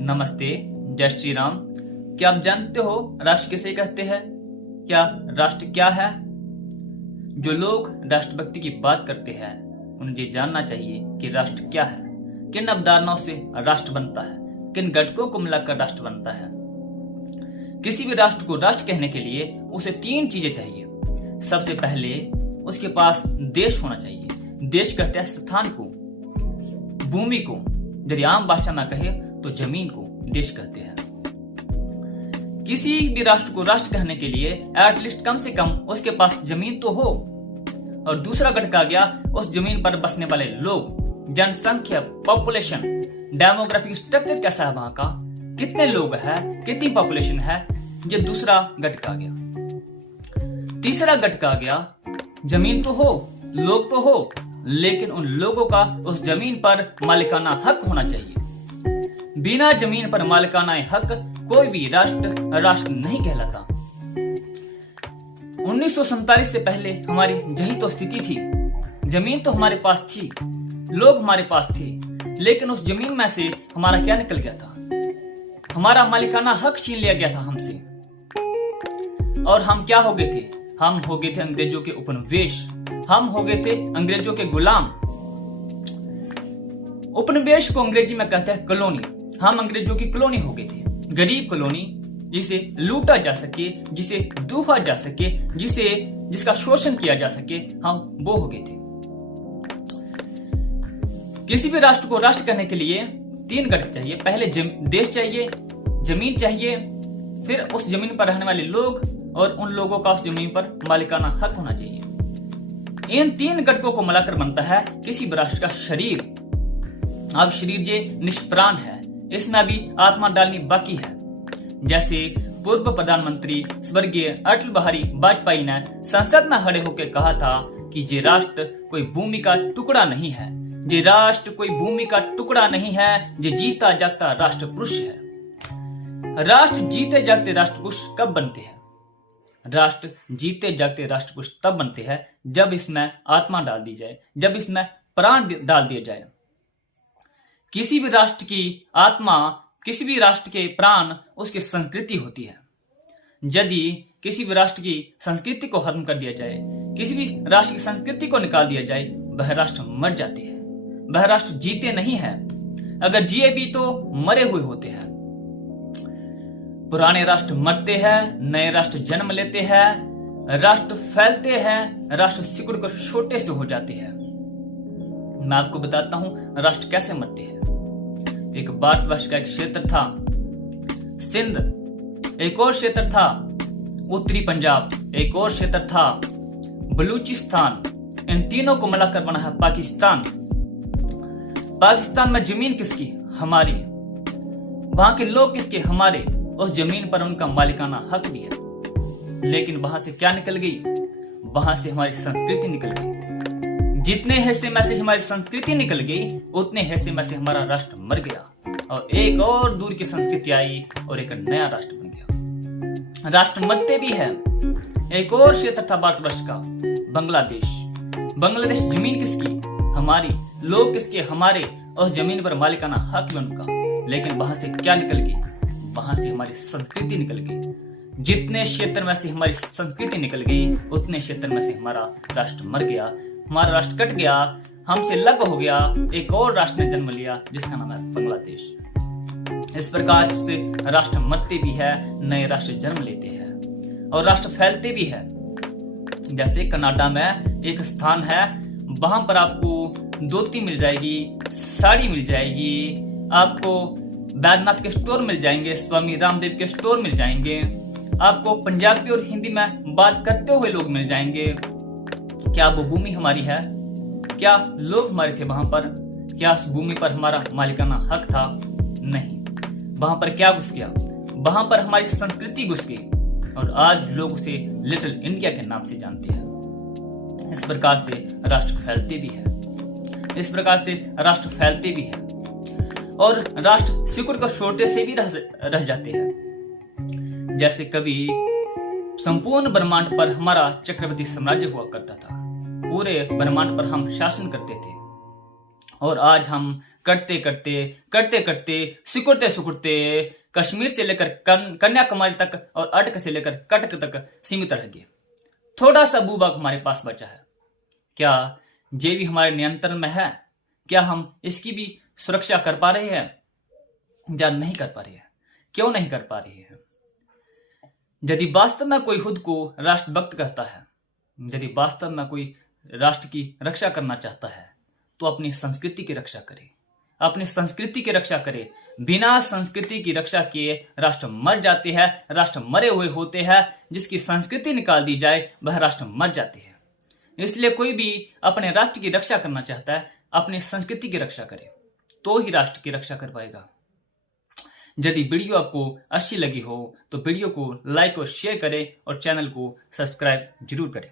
नमस्ते, जय श्री राम। क्या आप जानते हो राष्ट्र किसे कहते हैं? क्या राष्ट्र क्या है? जो लोग राष्ट्रभक्ति की बात करते हैं उन्हें ये जानना चाहिए कि राष्ट्र क्या है, किन अवधारणाओं से राष्ट्र बनता है, किन घटकों को मिलाकर राष्ट्र बनता है। किसी भी राष्ट्र को राष्ट्र कहने के लिए उसे 3 चीजें चाहिए। सबसे पहले उसके पास देश होना चाहिए। देश कहते हैं स्थान को, भूमि को। यदि आम भाषा में कहे तो जमीन को देश कहते हैं। किसी भी राष्ट्र को राष्ट्र कहने के लिए एटलीस्ट कम से कम उसके पास जमीन तो हो। और दूसरा घटक आ गया उस जमीन पर बसने वाले लोग, जनसंख्या, पॉपुलेशन, डेमोग्राफिक स्ट्रक्चर कैसा है वहां का, कितने लोग हैं, कितनी पॉपुलेशन है। ये दूसरा घटक आ गया। तीसरा घटक आ गया जमीन तो हो, लोग तो हो, लेकिन उन लोगों का उस जमीन पर मालिकाना हक होना चाहिए। बिना जमीन पर मालिकाना हक कोई भी राष्ट्र राष्ट्र नहीं कहलाता। 1947 से पहले हमारी यही तो स्थिति थी। जमीन तो हमारे पास थी, लोग हमारे पास थे, लेकिन उस जमीन में से हमारा क्या निकल गया था? हमारा मालिकाना हक छीन लिया गया था हमसे। और हम क्या हो गए थे? हम हो गए थे अंग्रेजों के उपनिवेश। हम हो गए थे अंग्रेजों के गुलाम। उपनिवेश को अंग्रेजी में कहते हैं कॉलोनी। हम अंग्रेजों की कॉलोनी हो गए थे, गरीब कॉलोनी, जिसे लूटा जा सके, जिसे दूहा जा सके, जिसका शोषण किया जा सके, हम वो हो गए थे। किसी भी राष्ट्र को राष्ट्र कहने के लिए 3 घटक चाहिए। पहले देश चाहिए, जमीन चाहिए, फिर उस जमीन पर रहने वाले लोग और उन लोगों का उस जमीन पर मालिकाना हक होना चाहिए। इन 3 घटकों को मिलाकर बनता है किसी भी राष्ट्र का शरीर। अब शरीर ये निष्प्राण है, इसमें अभी आत्मा डालनी बाकी है। जैसे पूर्व प्रधानमंत्री स्वर्गीय अटल बिहारी वाजपेयी ने संसद में खड़े होकर कहा था कि ये राष्ट्र कोई भूमि का टुकड़ा नहीं है, ये राष्ट्र कोई भूमि का टुकड़ा नहीं है, ये जीता जागता राष्ट्र पुरुष है। राष्ट्र जीते जागते राष्ट्र पुरुष कब बनते हैं? राष्ट्र जीते जागते राष्ट्र पुरुष तब बनते हैं जब इसमें आत्मा डाल दी जाए, जब इसमें प्राण डाल दिया जाए। किसी भी राष्ट्र की आत्मा, किसी भी राष्ट्र के प्राण उसकी संस्कृति होती है। यदि किसी भी राष्ट्र की संस्कृति को खत्म कर दिया जाए, किसी भी राष्ट्र की संस्कृति को निकाल दिया जाए, वह राष्ट्र मर जाते हैं। वह राष्ट्र जीते नहीं है। अगर जिए भी तो मरे हुए होते हैं। पुराने राष्ट्र मरते हैं, नए राष्ट्र जन्म लेते हैं, राष्ट्र फैलते हैं, राष्ट्र सिकुड़ कर छोटे से हो जाते हैं। मैं आपको बताता हूं राष्ट्र कैसे मरते हैं। एक भारतवर्ष का एक क्षेत्र था सिंध, एक और क्षेत्र था उत्तरी पंजाब, एक और क्षेत्र था बलूचिस्तान। इन तीनों को मिलाकर बना है पाकिस्तान। पाकिस्तान में जमीन किसकी? हमारी। वहां के लोग किसके? हमारे। उस जमीन पर उनका मालिकाना हक भी है। लेकिन वहां से क्या निकल गई? वहां से हमारी संस्कृति निकल गई। जितने हिस्से में से हमारी संस्कृति निकल गई, उतने हिस्से में से हमारा राष्ट्र मर गया और एक और दूर की संस्कृति आई और एक नया राष्ट्र बन गया। राष्ट्र मरते भी है। एक और क्षेत्र था भारतवर्ष का, बांग्लादेश। बांग्लादेश जमीन किसकी? हमारी। लोग किसके? हमारे। उस जमीन पर मालिकाना हक भी उनका। लेकिन वहां से क्या निकल गई? वहां से हमारी संस्कृति निकल गई। जितने क्षेत्र में से हमारी संस्कृति निकल गई, उतने क्षेत्र में से हमारा राष्ट्र मर गया, हमारा राष्ट्र कट गया, हमसे अलग हो गया। एक और राष्ट्र ने जन्म लिया जिसका नाम है बांग्लादेश। इस प्रकार से राष्ट्र मरते भी है, नए राष्ट्र जन्म लेते हैं और राष्ट्र फैलते भी है। जैसे कनाडा में एक स्थान है, वहां पर आपको धोती मिल जाएगी, साड़ी मिल जाएगी, आपको बैद्यनाथ के स्टोर मिल जाएंगे, स्वामी रामदेव के स्टोर मिल जाएंगे, आपको पंजाबी और हिंदी में बात करते हुए लोग मिल जाएंगे। क्या वो भूमि हमारी है? क्या लोग हमारे थे वहां पर? क्या उस भूमि पर हमारा मालिकाना हक था? नहीं। वहां पर क्या घुस गया? वहां पर हमारी संस्कृति घुस गई और आज लोग उसे लिटिल इंडिया के नाम से जानते हैं। इस प्रकार से राष्ट्र फैलते भी है, इस प्रकार से राष्ट्र फैलते भी है और राष्ट्र सिकुड़ कर छोटे से भी रह जाते हैं। जैसे कभी संपूर्ण ब्रह्मांड पर हमारा चक्रवर्ती साम्राज्य हुआ करता था, पूरे ब्रह्मांड पर हम शासन करते थे और आज हम करते करते सिकुड़ते सिकुड़ते कश्मीर से लेकर कन्याकुमारी तक और अर्क से लेकर कटक तक सीमित रह गए। थोड़ा सा भूभाग हमारे पास बचा है। क्या ये भी हमारे नियंत्रण में है? क्या हम इसकी भी सुरक्षा कर पा रहे हैं या नहीं कर पा रहे हैं? क्यों नहीं कर पा रहे हैं? यदि वास्तव में कोई खुद को राष्ट्रभक्त कहता है, यदि वास्तव में कोई राष्ट्र की रक्षा करना चाहता है, तो अपनी संस्कृति की रक्षा करे, अपनी संस्कृति की रक्षा करे। बिना संस्कृति की रक्षा किए राष्ट्र मर जाते हैं, राष्ट्र मरे हुए होते हैं। जिसकी संस्कृति निकाल दी जाए वह राष्ट्र मर जाते हैं। इसलिए कोई भी अपने राष्ट्र की रक्षा करना चाहता है, अपनी संस्कृति की रक्षा करे, तो ही राष्ट्र की रक्षा कर पाएगा। यदि वीडियो आपको अच्छी लगी हो तो वीडियो को लाइक और शेयर करें और चैनल को सब्सक्राइब जरूर करें।